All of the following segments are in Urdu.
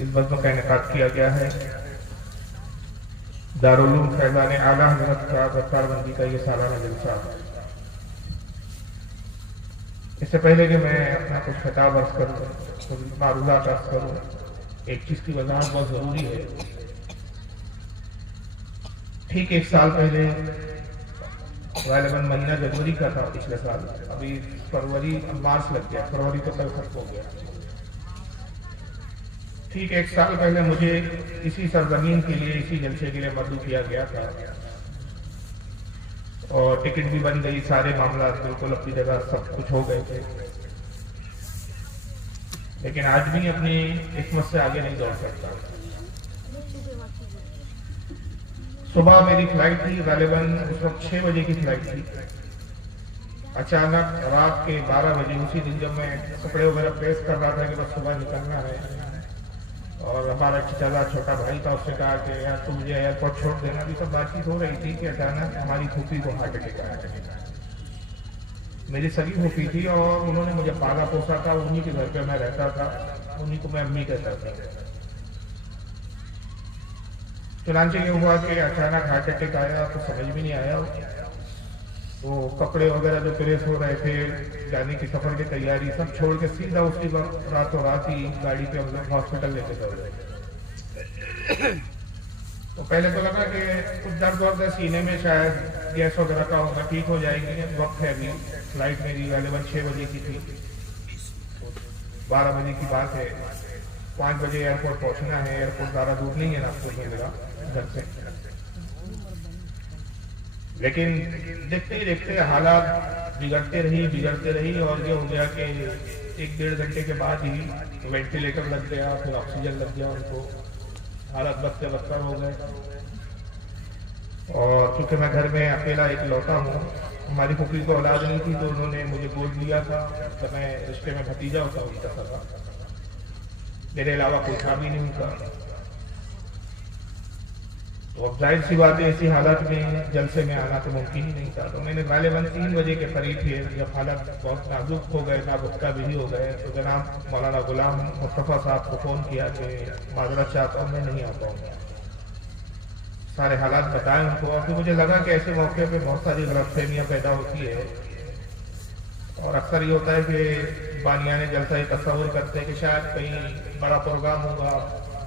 اس بزم کا انعقاد کیا گیا ہے۔ دارالعلوم فیضان اعلیٰ حضرت کا دستار بندی کا یہ سالانہ جلسہ۔ اس سے پہلے کہ میں اپنا کچھ خطاب عرض کروں، کچھ معروضات عرض کروں، ایک چیز کی وضاحت بہت ضروری ہے۔ ٹھیک ایک سال پہلے، غالباً مہینہ جنوری کا تھا پچھلے سال، ابھی فروری مارچ لگ گیا، فروری تو کل ختم ہو گیا۔ ٹھیک ایک سال پہلے مجھے اسی سرزمین کے لیے، اسی جلسے کے لیے مدعو کیا گیا تھا، اور ٹکٹ بھی بن گئی، سارے معاملات بالکل اپنی جگہ سب کچھ ہو گئے تھے، لیکن آج بھی اپنی قسمت سے آگے نہیں دوڑ سکتا۔ صبح میری فلائٹ تھی، غالباً اس وقت 6 بجے کی فلائٹ تھی۔ اچانک رات کے 12 بجے، اسی دن جب میں کپڑے وغیرہ پریس کر رہا تھا کہ بس صبح نکلنا ہے، اور ہمارا چچا چھوٹا بھائی تھا، اس سے کہا کہ یار تو مجھے ایئرپورٹ چھوڑ دینا، بھی سب بات چیت ہو رہی تھی کہ اچانک ہماری پھوپھی کو ہارٹ اٹیک آیا۔ میری سگی پھوپھی تھی اور انہوں نے مجھے پالا پوسا تھا، انہی کے گھر پہ میں رہتا تھا، انہی کو میں امی کہتا تھا۔ چنانچہ یہ ہوا کہ اچانک ہارٹ اٹیک آیا تو سمجھ بھی نہیں آیا، وہ کپڑے وغیرہ جو پریس ہو رہے تھے، جانے کی سفر کی تیاری سب چھوڑ کے سیدھا اسی وقت راتوں رات ہی گاڑی پہ ہم لوگ ہاسپٹل لے کے گئے۔ تو پہلے تو لگا کہ کچھ درد ورد ہے سینے میں، شاید گیس وغیرہ کا ہوگا، ٹھیک ہو جائے گی، وقت ہے ابھی۔ فلائٹ میری غالباً 6 بجے کی تھی، 12 بجے کی بات ہے، 5 بجے ایئرپورٹ پہنچنا ہے۔ ایئرپورٹ زیادہ دور نہیں ہے ناگپور میں میرا گھر سے، لیکن دیکھتے ہی دیکھتے حالات بگڑتے رہی، اور یہ ہو گیا کہ 1-1.5 گھنٹے کے بعد ہی وینٹیلیٹر لگ گیا، پھر آکسیجن لگ گیا ان کو، حالت بد سے بدتر ہو گئے۔ اور چونکہ میں گھر میں اکیلا ایک لوٹا ہوں، ہماری پھوپھی کو اولاد نہیں تھی تو انہوں نے مجھے گود لیا تھا، تو میں رشتے میں بھتیجا ہوتا ان کا تھا، میرے علاوہ کوئی تھا بھی نہیں تھا۔ تو اب ظاہر سی بات ہے ایسی حالت میں جلسے میں آنا تو ممکن ہی نہیں تھا، تو میں نے غالباً 3 بجے کے قریب تھے، جب حالت بہت نازک ہو گئے، ناگفتہ بھی ہو گئے، تو جناب مولانا غلام مصطفیٰ صاحب کو فون کیا کہ معذرت چاہتا ہوں میں نہیں آ پاؤں گا۔ سارے حالات بتائے ان کو، اور پھر مجھے لگا کہ ایسے موقع پہ بہت ساری غلط فہمیاں پیدا ہوتی ہے، اور اکثر یہ ہوتا ہے کہ بانیان جلسہ یہ تصور کرتے ہیں کہ شاید کہیں بڑا پروگرام ہوگا،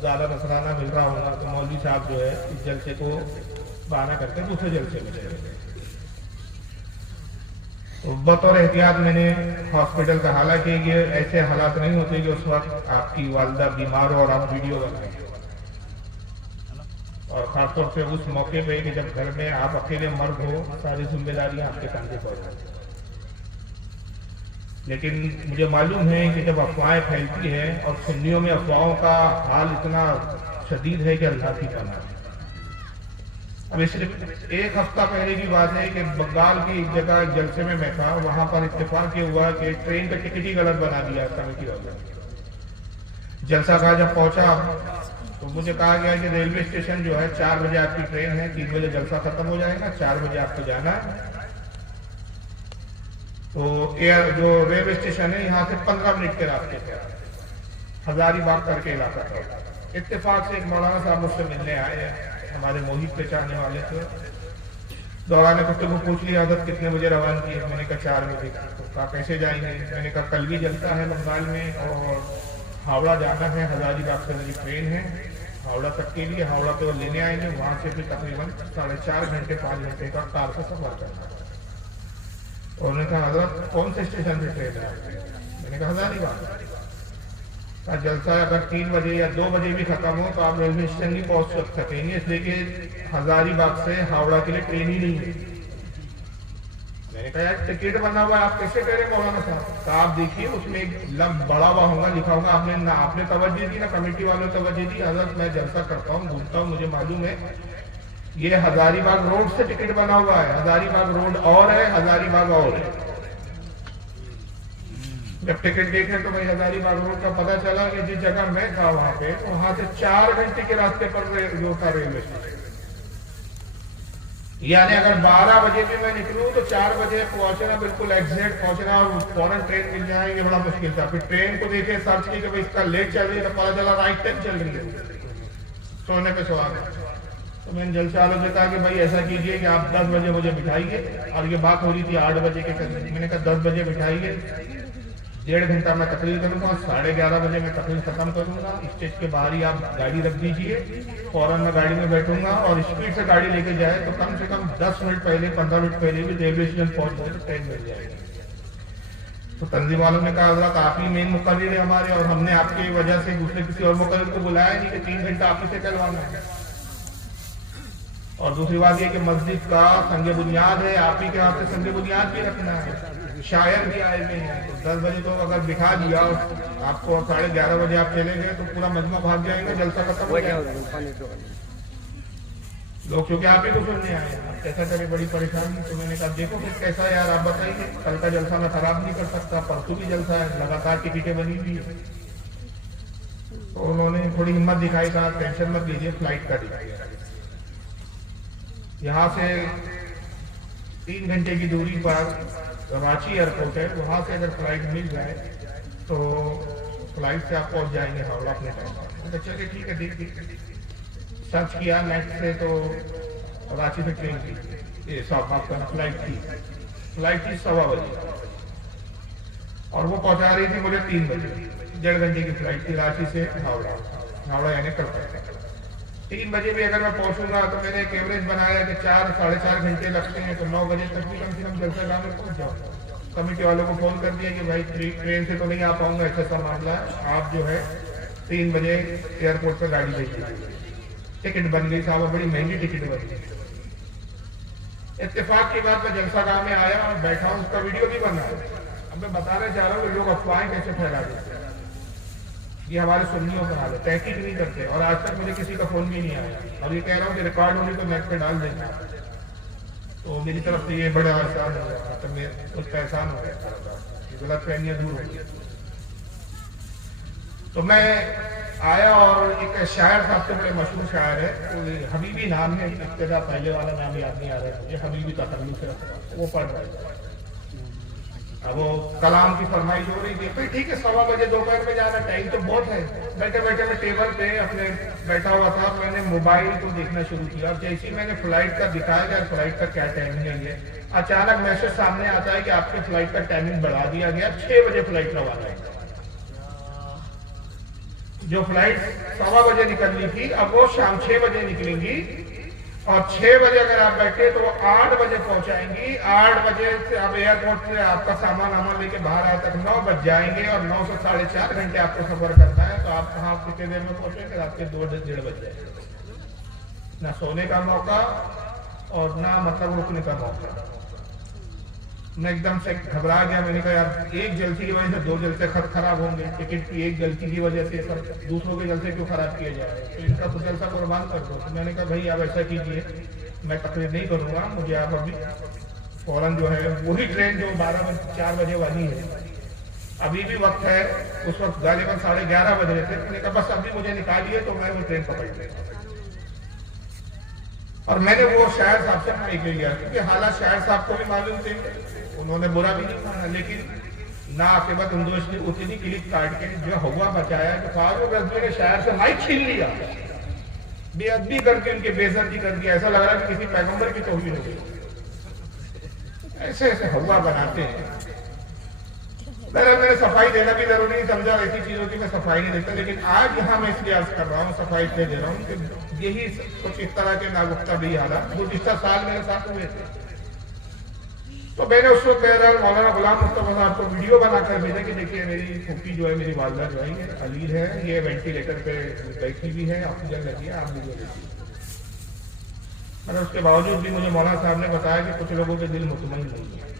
زیادہ نذرانہ مل رہا ہوگا، تو مولوی صاحب جو ہے اس جلسے کو بہانہ کر کے دوسرے جلسے میں چلے گئے۔ تو بطور احتیاط میں نے ہاسپٹل کا، حالانکہ یہ ایسے حالات نہیں ہوتے کہ اس وقت آپ کی والدہ بیمار ہو اور آپ ویڈیو بنائیں، اور خاص طور سے اس موقع پہ کہ جب گھر میں آپ اکیلے مرد ہو، ساری ذمہ داریاں آپ کے کندھے پر ہیں۔ لیکن مجھے معلوم ہے کہ جب افواہیں پھیلتی ہیں، اور سنیوں میں افواہوں کا حال اتنا شدید ہے کہ اللہ کی پناہ۔ اب صرف 1 ہفتہ پہلے کی بات ہے کہ بنگال کی ایک جگہ ایک جلسے میں تھا، وہاں پر اتفاق یہ ہوا کہ ٹرین کا ٹکٹ ہی غلط بنا دیا کمیٹی والوں نے۔ جلسہ کا جب پہنچا تو مجھے کہا گیا کہ ریلوے اسٹیشن جو ہے 4 بجے آپ کی ٹرین ہے، 3 بجے جلسہ ختم ہو جائے گا، 4 بجے آپ کو جانا ہے۔ تو جو ریلوے اسٹیشن ہے یہاں سے 15 منٹ کے راستے پہ، ہزاری باغ کر کے علاقہ تھا۔ اتفاق سے ایک مولانا صاحب مجھ سے ملنے آئے، ہمارے محیط پہ چاہنے والے تھے۔ دوران گفتگو پوچھ لیا حضرت کتنے بجے روانہ کی ہے؟ میں نے کہا 4 بجے۔ تو کہا کیسے جائیں گے؟ میں نے کہا کل بھی جلسہ ہے بنگال میں، اور ہاوڑا جانا ہے، ہزاری باغ سے میری ٹرین ہے ہاوڑا تک کے لیے، ہاوڑا پہ وہ لینے آئیں گے، وہاں سے پھر تقریباً 4.5 گھنٹے 5 گھنٹے کا کار سے سفر کرنا ہے۔ تو انہوں نے کہا حضرت کون سے اسٹیشن سے ٹرین ہے؟ میں نے کہا ہزاری باغ۔ کہا جلسہ اگر 3 بجے یا 2 بجے بھی ختم ہو تو آپ ریلوے اسٹیشن نہیں پہنچ سکیں گے، اس لیے کہ ہزاری باغ سے ہاوڑا کے لیے ٹرین ہی نہیں ہے۔ میں نے کہا یار ٹکٹ بنا ہوا ہے، آپ کیسے کہہ رہے مولانا صاحب؟ کہا آپ دیکھیے اس میں ایک لفظ بڑا ہوا ہوگا، لکھا ہوگا، آپ نے توجہ دی، نہ کمیٹی والوں نے توجہ دی۔ حضرت میں جلسہ کرتا ہوں، گھومتا ہوں، مجھے معلوم ہے یہ ہزاری باغ روڈ سے ٹکٹ بنا ہوا ہے، ہزاری باغ روڈ اور ہے، ہزاری باغ اور ہے۔ جب ٹکٹ دیکھیں تو بھائی ہزاری باغ روڈ کا پتہ چلا کہ جس جگہ میں تھا وہاں پہ، وہاں سے 4 گھنٹے کے راستے پر جو تھا ریلوے اسٹیشن۔ یعنی اگر 12 بجے بھی میں نکلوں تو 4 بجے پہنچنا، بالکل ایگزیکٹ پہنچنا اور فوراً ٹرین مل جائے، یہ بڑا مشکل تھا. پھر ٹرین کو دیکھے سرچ کی کہ بھائی اس کا لیٹ چل رہی ہے، تو پتا چلا رائٹ ٹائم چل رہی ہے، سونے پہ سوال. تو میں نے جلسہ والوں سے کہا کہ بھائی ایسا کیجئے کہ آپ 10 بجے مجھے بٹھائیے، اور یہ بات ہو رہی تھی 8 بجے کے قریب. میں نے کہا 10 بجے بٹھائیے، 1.5 گھنٹہ میں تقریر کروں گا، 11:30 بجے میں تقریر ختم کروں گا. اسٹیج کے باہر ہی آپ گاڑی رکھ دیجئے، فوراً میں گاڑی میں بیٹھوں گا، اور اسپیڈ سے گاڑی لے کے جائے تو کم سے کم 10 منٹ پہلے 15 منٹ پہلے بھی ریلوے اسٹیشن پہنچ جائے تو ٹرین مل جائے گی. تو تنظیم والوں نے کہا حضرت آپ ہی مین مقرر ہے ہمارے، اور ہم نے آپ کی وجہ سے دوسرے کسی اور مقرر کو بلایا نہیں کہ 3 گھنٹہ آپ ہی سے چلوانا ہے. اور دوسری بات یہ کہ مسجد کا سنگ بنیاد ہے، آپ ہی کے ہاتھ سے سنگ بنیاد بھی رکھنا ہے. شاعر بھی آئے ہوئے ہیں، 10 بجے تو اگر بٹھا دیا اور آپ کو 11:30 بجے آپ چلے گئے تو پورا مجمع بھاگ جائے گا، جلسہ ختم ہو جائے گا. لوگ چونکہ آپ ہی کو سننے آئے ہیں، کیسا کرے، بڑی پریشانی. تو میں نے کہا دیکھو پھر کیسا ہے یار، آپ بتائیے. کل کا جلسہ میں خراب نہیں کر سکتا، پرسوں بھی جلسہ ہے، لگاتار ٹکٹیں بنی ہوئی ہے. تو انہوں نے تھوڑی ہمت دکھائی، کہا ٹینشن مت لیجیے، فلائٹ کا دکھائیے. یہاں سے 3 گھنٹے کی دوری پر رانچی ایئرپورٹ ہے، وہاں سے اگر فلائٹ مل جائے تو فلائٹ سے آپ پہنچ جائیں گے ہاوڑہ اپنے ٹائم. چلیے ٹھیک ہے، ٹھیک. سرچ کیا نیٹ سے تو رانچی سے ٹرین تھی، آپ کا فلائٹ تھی 1:15 بجے، اور وہ پہنچا رہی تھی مجھے 3 بجے. 1.5 گھنٹے کی فلائٹ تھی رانچی سے ہاوڑہ یعنی کلکتہ. 3 بجے بھی اگر میں پہنچوں گا تو میں نے ایک ایوریج بنایا کہ 4-4.5 گھنٹے لگتے ہیں، تو 9 بجے تک بھی کم سے کم جلسہ گاہ میں پہنچ جاؤں. کمیٹی والوں کو فون کر دیا کہ بھائی ٹرین سے تو نہیں آ پاؤں گا، ایسا معاملہ ہے، آپ جو ہے 3 بجے ایئرپورٹ پہ گاڑی بھیج دیجیے. ٹکٹ بن گئی صاحب، بڑی مہنگی ٹکٹ بن گئی. اتفاق کی بات، میں جلسہ گاہ میں آیا اور بیٹھا ہوں، اس کا ویڈیو بھی بنا ہے. اب میں بتانا چاہ رہا ہوں کہ لوگ افواہیں کیسے پھیلا دیتے ہیں. یہ ہمارے سنیوں کا حال ہے، تحقیق نہیں کرتے، اور آج تک مجھے کسی کا فون بھی نہیں آیا. اور یہ کہہ رہا ہوں کہ ریکارڈ ہوگی تو نیٹ پہ ڈال دیں گے. تو میری طرف سے یہ بڑا احسان ہو گیا، تو اس کا احسان ہو گیا، غلط فہمیاں دور ہو گئی. تو میں آیا اور ایک شاعر صاحب سے، بڑے مشہور شاعر ہے، حبیبی نام ہے، ابتدا پہلے والا نام یاد نہیں آ رہا ہے مجھے، حبیبی تکلف سے وہ پڑھ رہا ہے. اب وہ کلام کی فرمائش ہو رہی تھی. پھر ٹھیک ہے، 1:15 بجے دوپہر میں جانا، ٹائم تو بہت ہے. بیٹھے بیٹھے میں ٹیبل پہ اپنے بیٹھا ہوا تھا، میں نے موبائل کو دیکھنا شروع کیا. اور جیسے ہی میں نے فلائٹ کا دکھایا کہ فلائٹ کا کیا ٹائمنگ ہے، اچانک میسج سامنے آتا ہے کہ آپ کی فلائٹ کا ٹائمنگ بڑھا دیا گیا، 6 بجے فلائٹ روانہ ہے. جو فلائٹ 1:15 بجے نکلنی تھی، اب وہ شام 6 بجے نکلیں گی، اور 6 بجے اگر آپ بیٹھے تو 8 بجے پہنچائیں گی. 8 بجے سے آپ ایئرپورٹ سے آپ کا سامان لے کے باہر آئے تک 9 بج جائیں گے، اور 9 سے 4.5 گھنٹے آپ کو سفر کرنا ہے. تو آپ کہاں کتنے دیر میں پہنچیں گے؟ رات کے 2-1:30 بج جائے گا. نہ سونے کا موقع اور نہ مطلب رکنے کا موقع. میں ایک دم سے گھبرا گیا. میں نے کہا یار، ایک غلطی کی وجہ سے 2 جلسے خراب ہوں گے، ٹکٹ کی ایک غلطی کی وجہ سے دوسروں کے جلسے کیوں خراب کیے جا رہے ہیں؟ تو ان کا کچھ جلسہ قربان کر دو. تو میں نے کہا بھائی آپ ایسا کیجیے، میں تقریر نہیں کروں گا، مجھے آپ ابھی فوراً جو ہے وہی ٹرین جو 4 بجے والی ہے، ابھی بھی وقت ہے، اس وقت غالباً 11:30 بج رہے تھے. میں نے کہا بس ابھی مجھے نکالیے تو میں وہ ٹرین پکڑ لوں. اور میں نے وہ شاعر صاحب سے مائک لے لیا، کیونکہ حالات شاعر صاحب کو بھی معلوم تھے، انہوں نے برا بھی نہیں مانا. لیکن نا عاقبت اندوش نے اتنی کلپ کاٹ کے جو ہوا بچایا کہ فاروق رضوی نے شاعر سے مائک چھین لیا، بے ادبی کر کے ان کی بے عزتی کر دیا. ایسا لگ رہا کہ کسی پیغمبر کی توہین ہو گئی. ایسے ایسے ہوا بناتے ہیں. میں نے صفائی دینا بھی ضروری نہیں سمجھا، ایسی چیزوں کی میں صفائی نہیں دیتا. لیکن آج یہاں میں اس لیے عرض کر رہا ہوں، صفائی اس لیے دے رہا ہوں کہ یہی کچھ اس طرح کے ناگفتہ بھی حالات گزشتہ سال میرے ساتھ ہوئے تھے. تو میں نے اس وقت بہرحال مولانا غلام مصطفیٰ صاحب کو ویڈیو بنا کر بھیجا کہ دیکھیے میری پھوپھی جو ہے، میری والدہ جو ہے، یہ علیل ہے، یہ وینٹیلیٹر پہ بیٹھی بھی ہے، آکسیجن لگی ہے، آپ ویڈیو دیکھیے. مگر اس کے باوجود بھی مجھے مولانا صاحب نے بتایا کہ کچھ لوگوں کے دل مطمئن نہیں ہے.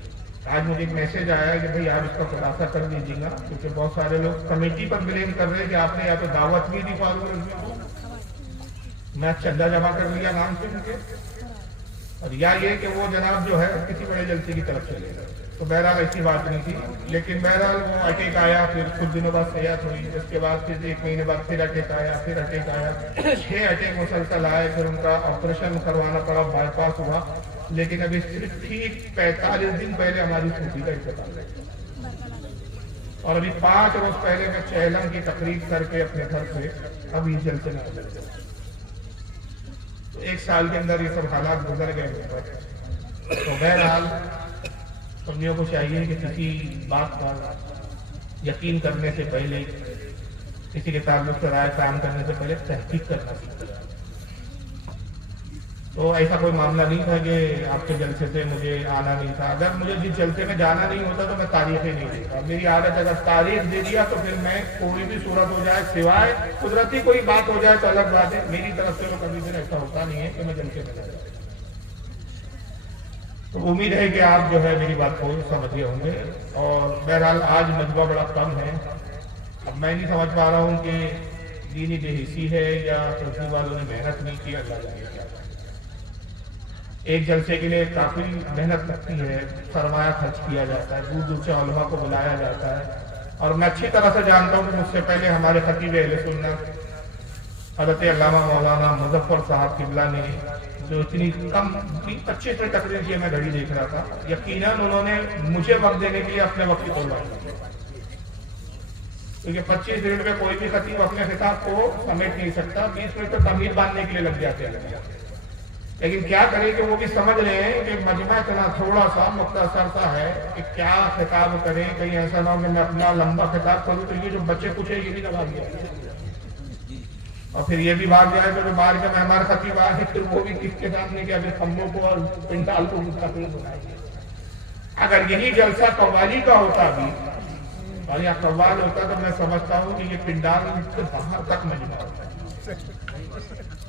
آج مجھے ایک میسج آیا کہ بھائی آپ اس کا خلاصہ کر دیجیے گا، کیونکہ بہت سارے لوگ کمیٹی پر بلیم کر رہے ہیں کہ آپ نے یا تو دعوت بھی دی فاروق رضوی کو، میں چندہ جمع کر لیا نام سے ان کے، اور یا یہ کہ وہ جناب جو ہے کسی بڑے جلسے کی طرف چلے گئے. تو بہرحال ایسی بات نہیں تھی. لیکن بہرحال وہ اٹیک آیا، پھر کچھ دنوں بعد صحت ہوئی، اس کے بعد پھر 1 مہینے بعد پھر اٹیک آیا، 6 اٹیک مسلسل آئے. پھر ان کا آپریشن کروانا پڑا، بائی پاس ہوا. لیکن ابھی صرف ٹھیک 45 دن پہلے ہماری چھوٹی کا انتقال ہے، اور ابھی 5 روز پہلے میں چہلم کی تقریب کر کے اپنے گھر سے ابھی جلسے میں گزر گیا. تو 1 سال کے اندر یہ سب حالات گزر گئے میرے پر. تو بہرحال سنیوں کو چاہیے کہ کسی بات پر یقین کرنے سے پہلے، کسی کے تعلق سے رائے قائم کرنے سے پہلے تحقیق کرنا سیکھیں. تو ایسا کوئی معاملہ نہیں تھا کہ آپ کے جلسے سے مجھے آنا نہیں تھا. اگر مجھے جس جلسے میں جانا نہیں ہوتا تو میں تاریخ ہی نہیں دیتا. میری عادت اگر تاریخ دے دیا تو پھر میں کوئی بھی صورت ہو جائے، سوائے قدرتی کوئی بات ہو جائے تو الگ بات ہے. میری طرف سے تو کبھی بھی ایسا ہوتا نہیں ہے کہ میں جلسے میں جاؤں. تو امید ہے کہ آپ جو ہے میری بات کو سمجھے ہوں گے. اور بہرحال آج مجموعہ بڑا کم ہے. اب میں نہیں سمجھ پا رہا ہوں کہ دینی بے حسی ہے یا ترقی والوں نے محنت نہیں کی. اللہ جانے کیا ایک جلسے کے لیے کافی محنت لگتی ہے، سرمایہ خرچ کیا جاتا ہے، دور دور سے علماء کو بلایا جاتا ہے. اور میں اچھی طرح سے جانتا ہوں کہ مجھ سے پہلے ہمارے خطیب اہل سنت حضرت علامہ مولانا مظفر صاحب قبلہ نے جو اتنی کم 25 منٹ تقریر کی، میں گھڑی دیکھ رہا تھا، یقیناً انہوں نے مجھے وقت دینے کے لیے اپنے وقت کی قربانی کی. کیونکہ 25 منٹ میں کوئی بھی خطیب اپنے خطاب کو سمیٹ نہیں سکتا. 20 منٹ تو تمہید باندھنے کے لیے لگ جاتے ہیں. لیکن کیا کریں کہ وہ بھی سمجھ رہے ہیں کہ مجمع اتنا تھوڑا سا مختصر سا ہے کہ کیا خطاب کریں. کہیں ایسا نہ ہو کہ میں اپنا لمبا خطاب کروں تو یہ جو بچے کچھ ہے یہ بھی نہ بھاگ جائے، اور پھر یہ بھی بھاگ جائے تو باہر کے مہمان خطیب آئے پھر وہ بھی کس کے سامنے کہ ابھی کمبوں کو اور پنڈال کو تقریر بنائیں گے. اگر یہی جلسہ قوالی کا ہوتا بھی اور یا قوال ہوتا تو میں سمجھتا ہوں کہ یہ پنڈال سے باہر تک مجمع ہوتا ہے.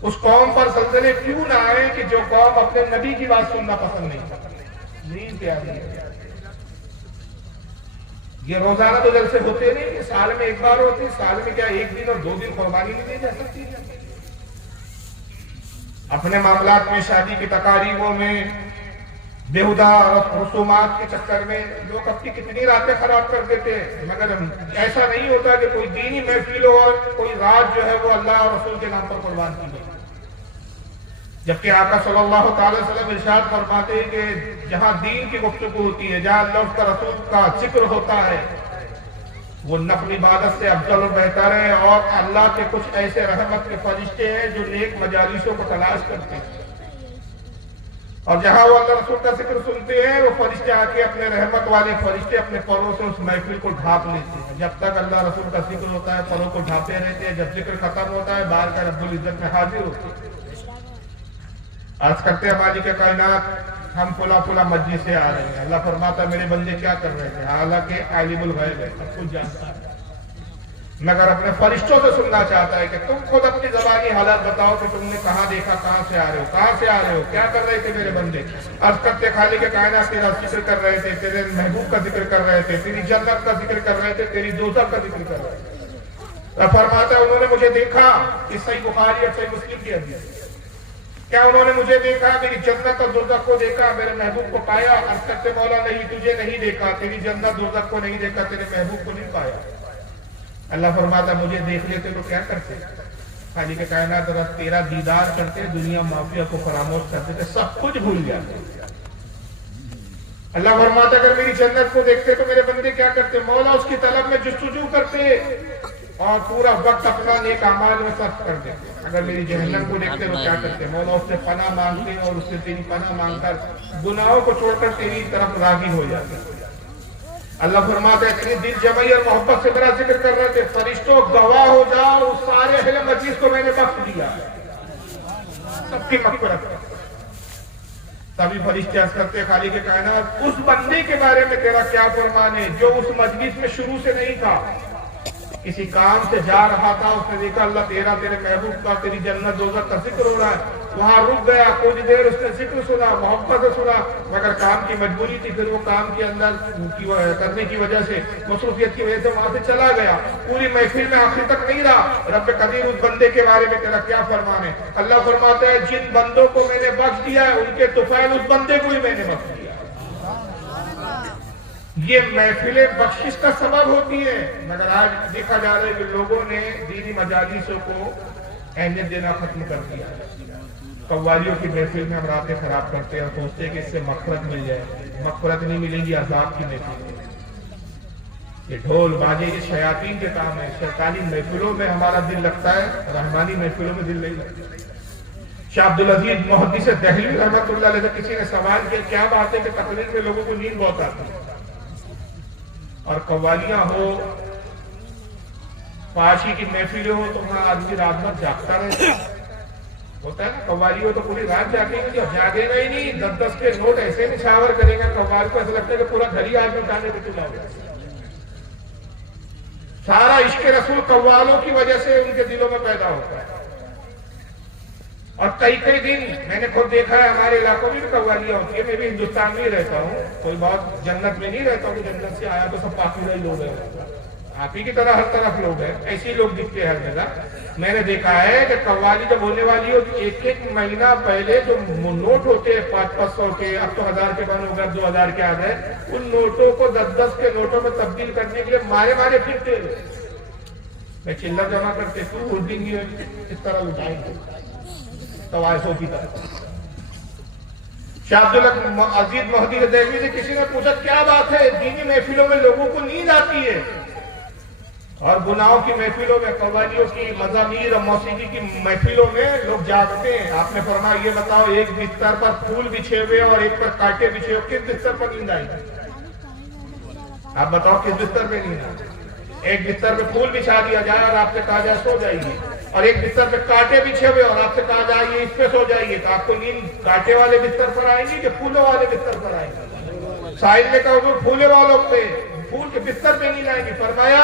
اس قوم پر زلزلے کیوں نہ آئے کہ جو قوم اپنے نبی کی بات سننا پسند نہیں کرتی. نیند پیاری ہے. یہ روزانہ تو جلسے ہوتے نہیں، سال میں ایک بار ہوتے. سال میں کیا 1 دن اور 2 دن قربانی نہیں دی جا سکتی؟ اپنے معاملات میں، شادی کی تقاریبوں میں، بےہودہ رسومات کے چکر میں لوگ اپنی کتنی راتیں خراب کر دیتے ہیں. مگر ایسا نہیں ہوتا کہ کوئی دینی محفل ہو اور کوئی رات جو ہے وہ اللہ اور رسول کے نام پر قربان کی جائے. جبکہ آقا صلی اللہ تعالی وسلم ارشاد فرماتے ہیں کہ جہاں دین کی گفتگو ہوتی ہے، جہاں اللہ کا رسول کا ذکر ہوتا ہے، وہ نفل عبادت سے افضل اور بہتر ہے. اور اللہ کے کچھ ایسے رحمت کے فرشتے ہیں جو نیک مجالسوں کو تلاش کرتے ہیں، اور جہاں وہ اللہ رسول کا ذکر سنتے ہیں وہ فرشتے آ کے اپنے رحمت والے فرشتے اپنے پروں سے اس محفل کو ڈھانپ لیتے ہیں. جب تک اللہ رسول کا ذکر ہوتا ہے پروں کو ڈھانپے رہتے ہیں. جب ذکر ختم ہوتا ہے باہر کا رب العزت میں حاضر ہوتے ہیں. عرض کرتے ہیں مالک کائنات ہم فلا مسجد سے آ رہے ہیں. اللہ فرماتا ہے میرے بندے کیا کر رہے تھے؟ حالانکہ عالم الغیب ہے، سب کچھ جانتا ہے، مگر اپنے فرشتوں سے سننا چاہتا ہے کہ تم خود اپنی زبانی حالات بتاؤ کہ تم نے کہاں دیکھا، کہاں سے آ رہے ہو، کہاں سے آ رہے ہو، کیا کر رہے تھے میرے بندے. عرض کرتے خالق کائنات تیرا ذکر کر رہے تھے، تیرے محبوب کا ذکر کر رہے تھے، تیری جنت کا ذکر کر رہے تھے، تیری دوزخ کا ذکر کر رہے تھے. فرماتا ہے انہوں نے مجھے دیکھا. اس صحیح بخاری اور صحیح مسلم کی حدیث. کیا انہوں نے مجھے دیکھا؟ میری جنت اور دوزخ کو دیکھا، میرے محبوب کو پایا. عرض کرتے مولا نہیں، تجھے نہیں دیکھا، تیری جنت دوزخ کو نہیں دیکھا، تیرے محبوب کو نہیں پایا. اللہ فرماتا مجھے دیکھ لیتے تو کیا کرتے؟ خالق کائنات تیرا دیدار کرتے، دنیا معافیہ کو فراموش کرتے تھے، سب کچھ بھول جاتے. اللہ فرماتا اگر میری جنت کو دیکھتے تو میرے بندے کیا کرتے؟ مولا اس کی طلب میں جستجو کرتے اور پورا وقت اپنا نیک اعمال میں صرف کر دیتے. اگر میری جہنم کو دیکھتے تو کیا کرتے؟ مولا اس سے پناہ مانگتے اور اس سے تیری پناہ مانگ کر گناہوں کو چھوڑ کر تیری طرف راغب ہو جاتے. اللہ فرماتا ہے اتنی دل جمعی اور محبت سے میرا ذکر کر رہے تھے، فرشتوں گواہ ہو جاؤ اس سارے اہل مجلس کو میں نے بخش دیا، سب کی مغفرت. تبھی فرشتے عرض کرتے خالق کائنات اس بندے کے بارے میں تیرا کیا فرمان ہے جو اس مجلس میں شروع سے نہیں تھا، کسی کام سے جا رہا تھا، اس نے دیکھا اللہ تیرا، تیرے محبوب کا، تیری جنت دوزخ کا ذکر ہو رہا ہے، وہاں رک گیا، کچھ دیر اس نے ذکر سنا، محبت سے سنا، مگر کام کی مجبوری تھی، پھر وہ کام کے اندر کرنے کی وجہ سے، مصروفیت کی وجہ سے وہاں سے چلا گیا، پوری محفل میں آخر تک نہیں رہا. رب قدیر اس بندے کے بارے میں تیرا کیا فرمان ہے؟ اللہ فرماتا ہے جن بندوں کو میں نے بخش دیا ہے ان کے طفیل اس بندے کو ہی میں نے بخش دیا. یہ محفلیں بخشش کا سبب ہوتی ہے، مگر آج دیکھا جا رہا ہے کہ لوگوں نے دینی مجالسوں کو اہمیت دینا ختم کر دیا. قوالیوں کی محفل میں ہم راتیں خراب کرتے ہیں اور سوچتے ہیں کہ اس سے مغفرت مل جائے. مغفرت نہیں ملے گی، عذاب کی محفل. یہ ڈھول باجے یہ شیاطین کے کام ہے. شیطانی محفلوں میں ہمارا دل لگتا ہے، رحمانی محفلوں میں دل نہیں لگتا. شاہ عبدالعزیز محدث دہلوی رحمۃ اللہ علیہ سے کسی نے سوال کیا، کیا بات ہے کہ تقریر میں لوگوں کو نیند بہت آتی ہے اور قوالیاں ہو، پاشی کی محفلیں ہو تو وہاں آدمی رات بھر جاگتا رہتا ہوتا ہے نا. قوالی ہو تو پوری رات جاگے گا، جب جاگے گا ہی نہیں. 10 کے نوٹ ایسے نشاور کرے گا قوال کو، ایسا لگتا ہے کہ پورا گھر ہی آدمی اٹھانے پہ چلا ہوا. سارا عشق رسول قوالوں کی وجہ سے ان کے دلوں میں پیدا ہوتا ہے. اور کئی دن میں نے خود دیکھا ہے ہمارے علاقوں میں بھی قوالیاں ہوتی ہے. میں بھی ہندوستان میں ہی رہتا ہوں، کوئی بہت جنت میں نہیں رہتا ہوں کہ جنت سے آیا تو سب پاکیزہ ہی لوگ ہیں. آپ ہی کی طرح ہر طرف لوگ ہیں، ایسے ہی لوگ دکھتے ہیں ہر جگہ. میں نے دیکھا ہے کہ قوالی جب ہونے والی ہو تو ایک مہینہ پہلے جو نوٹ ہوتے ہیں 500 کے، اب تو 1000 کے بن ہو گئے، 2000 کے آ گئے، ان نوٹوں کو 10 کے نوٹوں میں تبدیل کرنے کے لیے مارے پھرتے. میں چلر جمع کرتے ہوردنگ اس طرح لٹائیں گے توائفوں کی طرح. شاہ عبدالعزیز محدث دہلوی سے کسی نے پوچھا کیا بات ہے دینی محفلوں میں لوگوں کو نیند آتی ہے اور گناہوں کی محفلوں میں، قوالیوں کی، مزامیر اور موسیقی کی محفلوں میں لوگ جاگتے ہیں. آپ نے فرمایا یہ بتاؤ ایک بستر پر پھول بچھے ہوئے اور ایک پر کانٹے بچھے ہوئے، کس بستر پر نیند آئی؟ آپ بتاؤ کس بستر پہ نیند آئی؟ ایک بستر پہ پھول بچھا دیا جائے اور آپ سے کہا جائے سو جائیے، اور ایک بستر پہ کانٹے بچھے ہوئے اور آپ سے کہا جائے اس پہ سو جائیے، تو آپ کو نیند کانٹے والے بستر پر آئیں گی کہ پھولوں والے بستر پر آئیں گی؟ سائل نے کہا حضور پھولے والوں پہ، پھول کے بستر پہ نہیں لائیں گے. فرمایا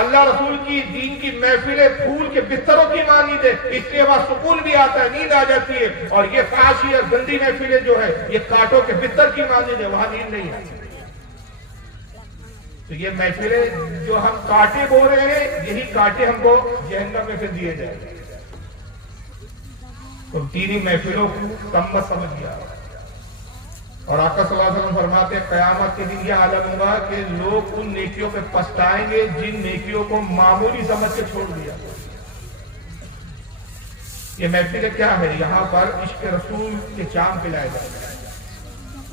اللہ رسول کی دین کی محفلیں پھول کے بستروں کی مانند ہے، اس لیے وہاں سکون بھی آتا ہے، نیند آ جاتی ہے. اور یہ فحاشی اور گندی محفلیں جو ہے یہ کانٹوں کے بستر کی مانند ہے، وہاں نیند نہیں آتی. تو یہ محفلیں جو ہم کانٹے بول رہے ہیں، یہی کانٹے ہم کو جہنم میں سے دیے جائیں گے. تو دینی محفلوں کو کم مت سمجھ گیا. اور آقا صلی اللہ علیہ وسلم فرماتے ہیں قیامت کے دن یہ عالم ہوگا کہ لوگ ان نیکیوں پہ پچھتائیں گے جن نیکیوں کو معمولی سمجھ کے چھوڑ دیا. یہ محفل کیا ہے؟ یہاں پر عشق رسول کے جام پلائے جاتے ہیں،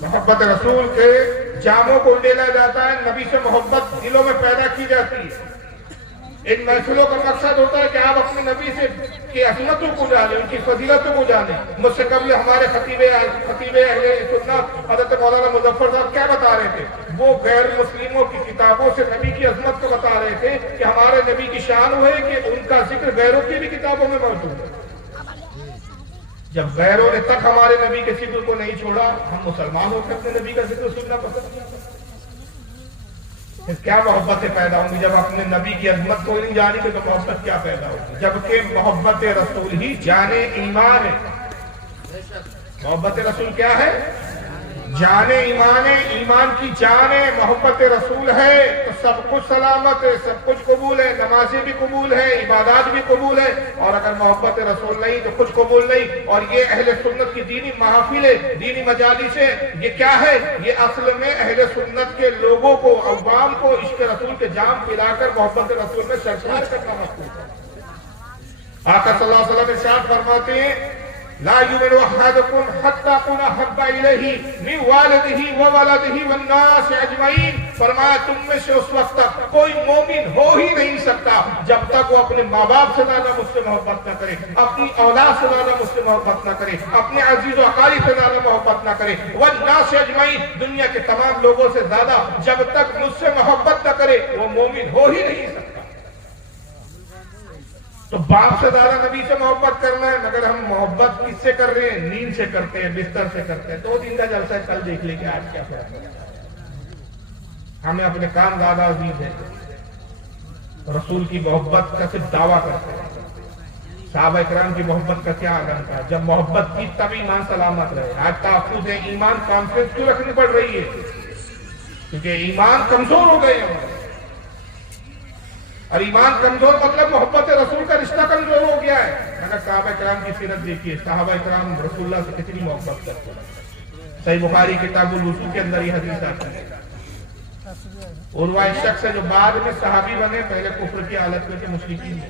محبت رسول کے جاموں کو ڈالا جاتا ہے، نبی سے محبت دلوں میں پیدا کی جاتی ہے. ان محفلوں کا مقصد ہوتا ہے کہ آپ اپنے نبی سے کی عظمتوں کو جانیں، ان کی فضیلتوں کو جانیں. مجھ سے قبل ہمارے خطیب اہل سنت حضرت مولانا مظفر صاحب کیا بتا رہے تھے؟ وہ غیر مسلموں کی کتابوں سے نبی کی عظمت کو بتا رہے تھے کہ ہمارے نبی کی شان ہے کہ ان کا ذکر غیروں کی بھی کتابوں میں موجود ہے. جب غیروں نے تک ہمارے نبی کے ذکر کو نہیں چھوڑا، ہم مسلمان ہو کے اپنے نبی کا ذکر سننا پسند نہیں کرتے. کیا محبتیں پیدا ہوں گی جب اپنے نبی کی عظمت کو نہیں جانی تو محبت کیا پیدا ہوگی؟ جبکہ محبت رسول ہی جانے ایمان ہے. محبت رسول کیا ہے؟ جانے ایمان ہے. ایمان کی جان ہے، محبت رسول ہے تو سب کچھ سلامت ہے، سب کچھ قبول ہے. نمازیں بھی قبول ہے، عبادات بھی قبول ہے. اور اگر محبت رسول نہیں تو کچھ قبول نہیں. اور یہ اہل سنت کی دینی محافل ہے، دینی مجالس ہے. یہ کیا ہے؟ یہ اصل میں اہل سنت کے لوگوں کو، عوام کو عشق رسول کے جام پلا کر محبت رسول میں سرشار کرنا مقصود ہے. آقا صلی اللہ علیہ وسلم ارشاد فرماتے ہیں لا یؤمن احدکم حتی اکون احب الیہ من والدہ وولدہ والناس اجمعین. فرمایا تم میں سے اس وقت تک کوئی مومن ہو ہی نہیں سکتا جب تک وہ اپنے ماں باپ سے زیادہ مجھ سے محبت نہ کرے، اپنی اولاد سے زیادہ مجھ سے محبت نہ کرے، اپنے عزیز و اقارب سے زیادہ محبت نہ کرے، والناس اجمعین دنیا کے تمام لوگوں سے زیادہ جب تک مجھ سے محبت نہ کرے وہ مومن ہو ہی نہیں سکتا. تو باپ سے زیادہ نبی سے محبت کرنا ہے، مگر ہم محبت کس سے کر رہے ہیں؟ نیند سے کرتے ہیں، بستر سے کرتے ہیں. 2 دن کا جلسہ ہے، کل دیکھ لیں کہ آج کیا فرق ہے. ہمیں اپنے کام زیادہ عزیز ہے. رسول کی محبت کا صرف دعویٰ کرتے ہیں. صحابہ اکرام کی محبت کا کیا عالم تھا؟ جب محبت کی تب ایمان سلامت رہے. آج تحفظ ایمان کانفرنس کیوں رکھنی پڑ رہی ہے؟ کیونکہ ایمان کمزور ہو گئے ہیں. اور ایمان کمزور مطلب محبت رسول کا رشتہ کمزور ہو گیا ہے. اگر صحابہ کرام کی سیرت دیکھیے، صحابہ کرام رسول اللہ سے کتنی محبت کرتے ہیں. صحیح بخاری کتاب الوضو کے اندر یہ حدیث آتی ہے. عروہ ایک شخص ہے جو بعد میں صحابی بنے، پہلے کفر کی حالت میں تھے، مشرکین میں.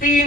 3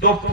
2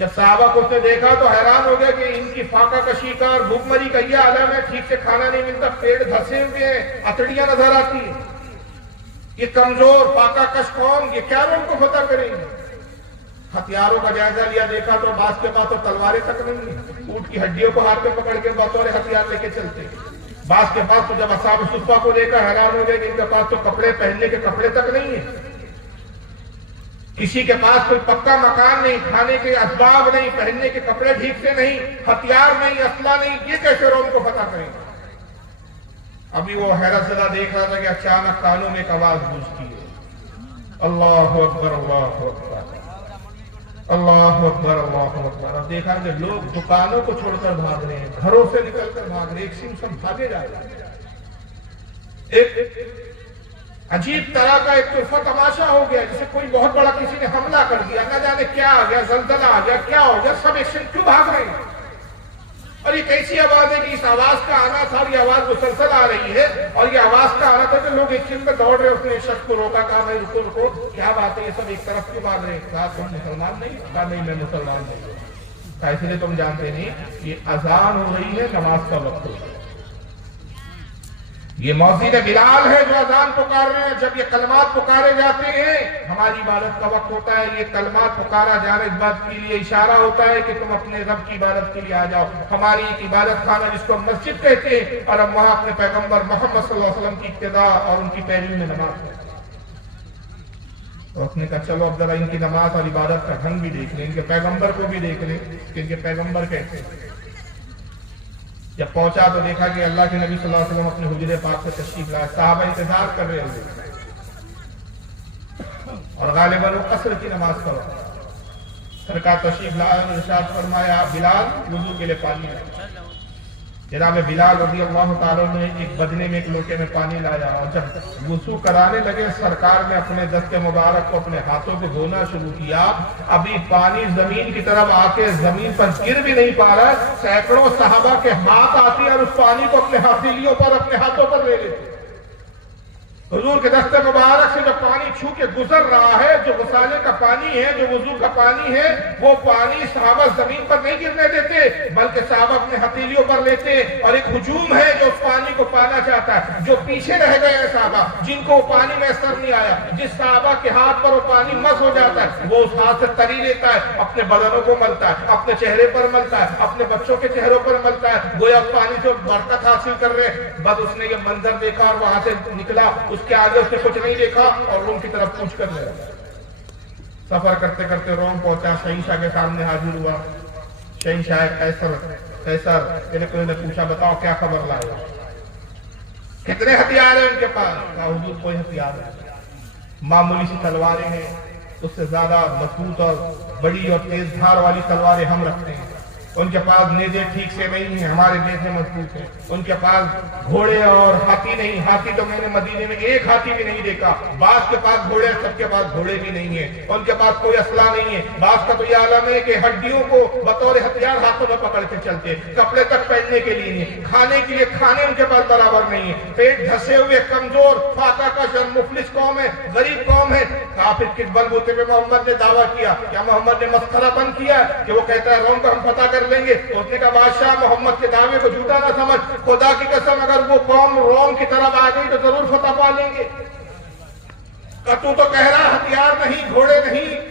جب صحابہ کو اس نے دیکھا تو حیران ہو گیا کہ ان کی فاقہ کشی کا اور بھوک مری کا یہ عالم ہے، ٹھیک سے کھانا نہیں ملتا، پیٹ دھسے ہوئے ہیں، اتڑیاں نظر آتی ہیں، یہ کمزور فاقہ کش قوم یہ کیا روم کو فتح کریں گے؟ ہتھیاروں کا جائزہ لیا، دیکھا تو بعض کے پاس تو تلواریں تک نہیں ہیں، اونٹ کی ہڈیوں کو ہاتھ میں پکڑ کے بطور ہتھیار لے کے چلتے ہیں۔ بعض کے پاس تو جب اصحاب صفہ کو دیکھا حیران ہو گئے کہ ان کے پاس تو کپڑے پہننے کے کپڑے تک نہیں ہیں، کسی کے پاس کوئی پکا مکان نہیں، کھانے کے اسباب نہیں، پہننے کے کپڑے ٹھیک سے نہیں، ہتھیار نہیں، اسلحہ نہیں، یہ کیسے روم کو فتح کریں گے؟ ابھی وہ حیرت زدہ دیکھ رہا تھا کہ اچانک کانوں میں ایک آواز گونجتی ہے، اللہ اکبر اللہ اکبر اللہ اکبر اللہ اکبر۔ اب دیکھا کہ لوگ دکانوں کو چھوڑ کر بھاگ رہے ہیں، گھروں سے نکل کر بھاگ رہے ہیں، ایک سیم سب بھاگے جا رہے ہیں۔ ایک عجیب طرح کا ایک طرفہ تماشا ہو گیا، جسے کوئی بہت بڑا کسی نے حملہ کر دیا، نہ جانے کیا آ گیا، زلزلہ آ گیا، کیا ہو گیا، سب ایکشن کیوں بھاگ رہے ہیں؟ اور یہ کیسی آواز ہے کہ اس آواز کا آنا تھا، اور یہ آواز مسلسل آ رہی ہے، اور یہ آواز کا آنا تھا کہ لوگ ایکشن میں دوڑ رہے، اس نے شخص کو روکا، کہا بھائی رکو رکو، کیا بات ہے، یہ سب ایک طرف کیوں بھاگ رہے ہیں؟ کہا تم مسلمان نہیں؟ کہا نہیں میں مسلمان نہیں، کہا اس لیے تم جانتے نہیں یہ اذان ہو رہی ہے، نماز کا وقت ہو رہا ہے، یہ مؤذن بلال ہے جو اذان پکار رہے ہیں، جب یہ کلمات پکارے جاتے ہیں ہماری عبادت کا وقت ہوتا ہے، یہ کلمات پکارا جا رہا ہے، اس بات کے لیے اشارہ ہوتا ہے کہ تم اپنے رب کی عبادت کے لیے آ جاؤ، ہماری ایک عبادت خانہ جس کو ہم مسجد کہتے ہیں، اور ہم وہاں اپنے پیغمبر محمد صلی اللہ علیہ وسلم کی ابتدا اور ان کی پیروی میں نماز پڑھتے ہیں۔ تو اس نے کہا چلو اب ذرا ان کی نماز اور عبادت کا ڈھنگ بھی دیکھ لیں، ان کے پیغمبر کو بھی دیکھ لیں کہ ان کے پیغمبر کیسے ہیں۔ جب پہنچا تو دیکھا کہ اللہ کے نبی صلی اللہ علیہ وسلم اپنے حجرے پاک سے تشریف لائے، صحابہ انتظار کر رہے ہوئے، اور غالباً وہ عصر کی نماز پڑھ رہا ہے۔ سرکار تشریف لائے اور ارشاد فرمایا بلال وضو کے لیے پانی لایا۔ جناب بلال رضی اللہ تعالیٰ نے ایک بدنے میں ایک لوٹے میں پانی لایا، اور جب وضو کرانے لگے سرکار نے اپنے دست مبارک کو اپنے ہاتھوں کو دھونا شروع کیا، ابھی پانی زمین کی طرف آ کے زمین پر گر بھی نہیں پا رہا، سینکڑوں صحابہ کے ہاتھ آتی اور اس پانی کو اپنے ہتھیلیوں پر اپنے ہاتھوں پر لے لیتے۔ حضور کے دست مبارک سے جو پانی چھو کے گزر رہا ہے، جو غسالے کا پانی ہے، جو وضو کا پانی ہے، وہ پانی صحابہ زمین پر نہیں گرنے دیتے بلکہ صحابہ اپنے ہتھیلیوں پر لیتے، اور ایک ہجوم ہے جو اس پانی کو پانا چاہتا ہے، جو پیچھے رہ گئے ہیں صحابہ جن کو وہ پانی میسر نہیں آیا، جس صحابہ کے ہاتھ پر وہ پانی مس ہو جاتا ہے وہ اس ہاتھ سے تری لیتا ہے، اپنے بدنوں کو ملتا ہے، اپنے چہرے پر ملتا ہے، اپنے بچوں کے چہروں پر ملتا ہے، گویا اس پانی سے برکت حاصل کر رہے ہیں۔ بس اس نے یہ منظر دیکھا اور وہاں سے نکلا، اس کے آگے اس نے کچھ نہیں دیکھا اور روم کی طرف پوچھ کر لیا۔ سفر کرتے کرتے روم پہنچا، شہنشاہ کے سامنے حاضر ہوا۔ شہنشاہ قیصر کوئی نے پوچھا بتاؤ کیا خبر لائے، کتنے ہتھیار ہیں ان کے پاس؟ کہا حضور کوئی ہتھیار نہیں، معمولی سی تلواریں ہیں، اس سے زیادہ مضبوط اور بڑی اور تیز دھار والی تلواریں ہم رکھتے ہیں، ان کے پاس نیزے ٹھیک سے نہیں ہیں، ہمارے نیزے مضبوط ہیں، ان کے پاس گھوڑے اور ہاتھی نہیں، ہاتھی تو میں نے مدینے میں ایک ہاتھی بھی نہیں دیکھا، بعض کے پاس گھوڑے، سب کے پاس گھوڑے بھی نہیں ہیں، ان کے پاس کوئی اسلحہ نہیں ہے، بعض کا تو یہ عالم ہے کہ ہڈیوں کو بطور ہتھیار ہاتھوں میں پکڑ کے چلتے، کپڑے تک پہننے کے لیے نہیں، کھانے کے لیے کھانے ان کے پاس برابر نہیں ہے، پیٹ دھسے ہوئے کمزور فاقہ کش اور مفلس قوم ہے، غریب قوم ہے۔ کافر کس بلبوتے پہ محمد نے دعویٰ کیا؟ کیا محمد نے مسخرہ بند کیا کہ وہ کہتا ہے روم کو ہم فتح کر لیں گے؟ تو اس نے کہا بادشاہ محمد کے دعوے کو جھوٹا نہ سمجھ، خدا کی قسم اگر وہ قوم روم کی طرف آ گئی تو ضرور فتح پا لیں گے۔ تو کہہ رہا ہتھیار نہیں، گھوڑے نہیں،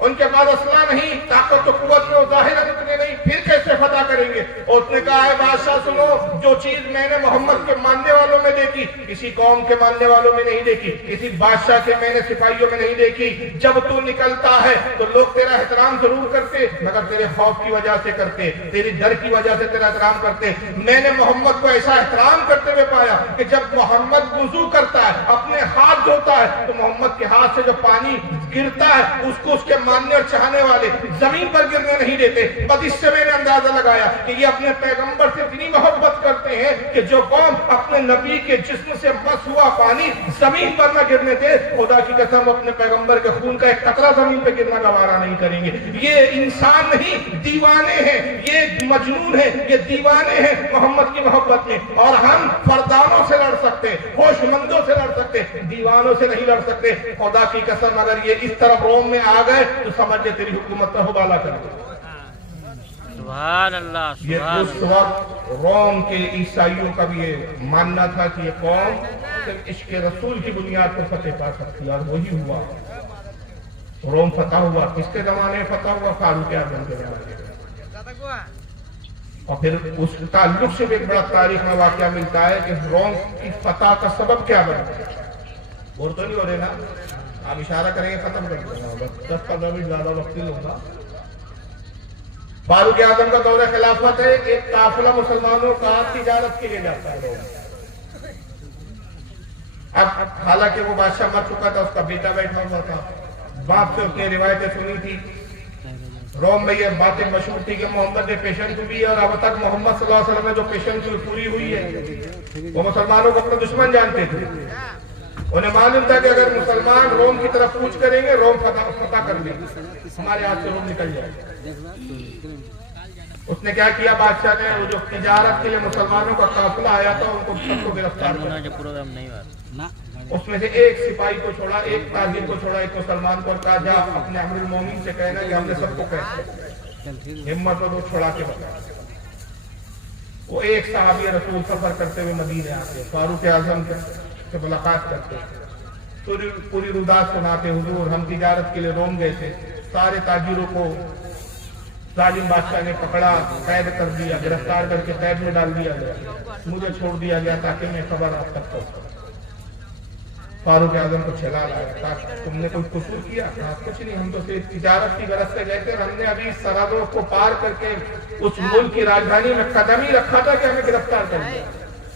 ان کے پاس اسلحہ نہیں، طاقت و قوت میں ظاہر اتنے نہیں، پھر کیسے فتح کریں گے؟ اور اس نے کہا ہے بادشاہ سنو، جو چیز میں نے محمد کے ماننے والوں میں دیکھی کسی قوم کے ماننے والوں میں نہیں دیکھی، کسی بادشاہ کے میں نے سپاہیوں میں نہیں دیکھی، جب تو نکلتا ہے تو لوگ تیرا احترام ضرور کرتے مگر تیرے خوف کی وجہ سے کرتے، تیری ڈر کی وجہ سے تیرا احترام کرتے۔ میں نے محمد کو ایسا احترام کرتے ہوئے پایا کہ جب محمد وضو کرتا ہے، اپنے ہاتھ دھوتا ہے تو محمد کے ہاتھ سے جو پانی گرتا ہے اس کو اس کے ماننے اور چاہنے والے زمین پر گرنے نہیں دیتے۔ بس اس سے میں نے اندازہ لگایا کہ یہ اپنے پیغمبر سے اتنی محبت کرتے ہیں کہ جو قوم اپنے نبی کے جسم سے مس ہوا پانی زمین پر نہ گرنے دے، خدا کی قسم اپنے پیغمبر کے خون کا ایک قطرہ زمین پہ گرنا گوارا نہیں کریں گے۔ یہ انسان نہیں، دیوانے ہیں، یہ مجنون ہیں، یہ دیوانے ہیں محمد کی محبت میں، اور ہم فردانوں سے لڑ سکتے، ہوش مندوں سے لڑ سکتے، دیوانوں سے نہیں لڑ سکتے۔ خدا کی قسم اگر یہ اس طرف روم میں آ گئے تو سمجھ لے تیری حکومت کا حوالہ کر دے۔ سبحان اللہ یہ سبحان اس وقت روم کے عیسائیوں کا بھی یہ ماننا تھا کہ یہ قوم صرف عشق رسول کی بنیاد پر فتح پا سکتی ہے، اور وہی ہوا۔ روم فتح ہوا، کس کے زمانے میں فتح ہوا؟ فاروق اعظم کے زمانے میں۔ اور پھر اس تعلق سے بھی ایک بڑا تاریخ میں واقعہ ملتا ہے کہ روم کی فتح کا سبب کیا بنا۔ اور تو نہیں ہو رہے نا، آپ اشارہ کریں گے ختم کر دیں گے، 10-15 منٹ زیادہ وقت نہیں ہوگا۔ فاروق اعظم کا دور خلافت ہے، ایک قافلہ مسلمانوں کا تجارت کے لیے جاتا ہے روم۔ اب حالانکہ وہ بادشاہ مر چکا تھا، اس کا بیٹا بیٹھا ہوا تھا، باپ سے اس نے روایتیں سنی تھی۔ روم میں یہ باتیں مشہور تھی کہ محمد نے پیشن کی ہے، اور اب تک محمد صلی اللہ علیہ وسلم نے جو پیشن کی پوری ہوئی ہے۔ وہ مسلمانوں کو اپنا دشمن جانتے تھے، انہیں معلوم تھا کہ اگر مسلمان روم کی طرف کوچ کریں گے روم فتح کر لیں گے، ہمارے ہاتھ سے روم نکل جائے گا۔ اس نے کیا کیا؟ بادشاہ نے وہ جو تجارت کے لیے مسلمانوں کا قافلہ آیا تھا ان کو سب کو گرفتار کیا۔ اس میں سے ایک سپاہی کو چھوڑا، ایک تاجر کو چھوڑا، ایک مسلمان کو، کہا جا اپنے امیر المومنین سے کہنا کہ ہم نے سب کو کہتے ہمت ہو تو چھوڑا کے بتا۔ وہ ایک صحابی رسول سفر کرتے ہوئے مدینے آتے، فاروق اعظم سے ملاقات کرتے، پوری رودات سناتے، حضور ہم تجارت کے لیے روم گئے تھے، سارے تاجروں کو ظالم بادشاہ نے پکڑا، قید کر دیا، گرفتار کر کے قید میں ڈال دیا گیا، مجھے چھوڑ دیا گیا تاکہ میں خبر آپ تک پہنچاؤں۔ فاروق اعظم کو چلا لایا، تم نے کوئی قصور کیا؟ کچھ نہیں، ہم تو صرف تجارت کی غرض سے گئے تھے، اور ہم نے ابھی سرحدوں کو پار کر کے اس ملک کی راجدھانی میں قدم ہی رکھا تھا کہ ہمیں گرفتار کر دیا،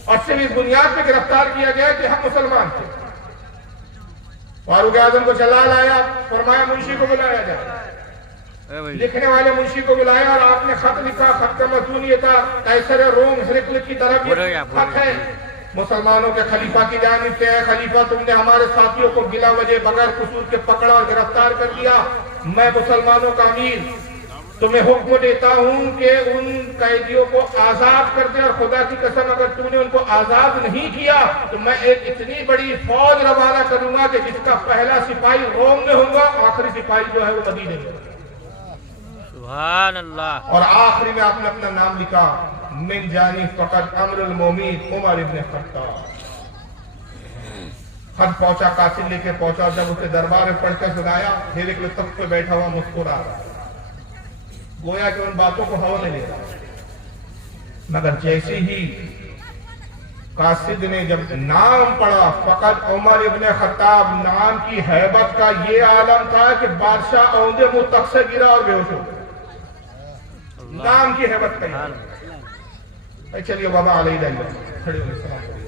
اور صرف اس بنیاد پہ گرفتار کیا گیا کہ ہم مسلمان تھے۔ فاروق اعظم کو چلا لایا، فرمایا منشی کو بلایا جائے، لکھنے والے منشی کو بلایا، اور آپ نے خط لکھا۔ خط کا مضمون یہ تھا، قیصر روم ہرقل کی طرف یہ خط ہے، مسلمانوں کے خلیفہ کی جانب سے ہے، خلیفہ تم نے ہمارے ساتھیوں کو بلا وجہ بغیر قصور کے پکڑا اور گرفتار کر دیا، میں مسلمانوں کا امیر تمہیں حکم دیتا ہوں کہ ان قیدیوں کو آزاد کر دے، اور خدا کی قسم اگر تم نے ان کو آزاد نہیں کیا تو میں ایک اتنی بڑی فوج روانہ کروں گا کہ جس کا پہلا سپاہی روم میں ہوگا، آخری سپاہی جو ہے وہ مدینے میں۔ سبحان اللہ۔ اور آخری میں آپ نے اپنا نام لکھا، من جانب فقط امر المومنین عمر ابن خطاب۔ خط پہنچا، قاصد لے کے پہنچا، جب اسے دربار میں پڑھ کر سنایا، پھر ایک تخت پہ بیٹھا ہوا مسکرا رہا، گویا کہ ان باتوں کو ہوا نہیں لے رہا۔ مگر جیسے ہی قاصد نے جب نام پڑھا فقط عمر ابن خطاب، نام کی ہیبت کا یہ عالم تھا کہ بادشاہ اوندے منہ تخت سے گرا اور بے ہوش ہو گیا۔ نام کی ہیبت کا، چلیے بابا علیہ کھڑے ہوئے سلام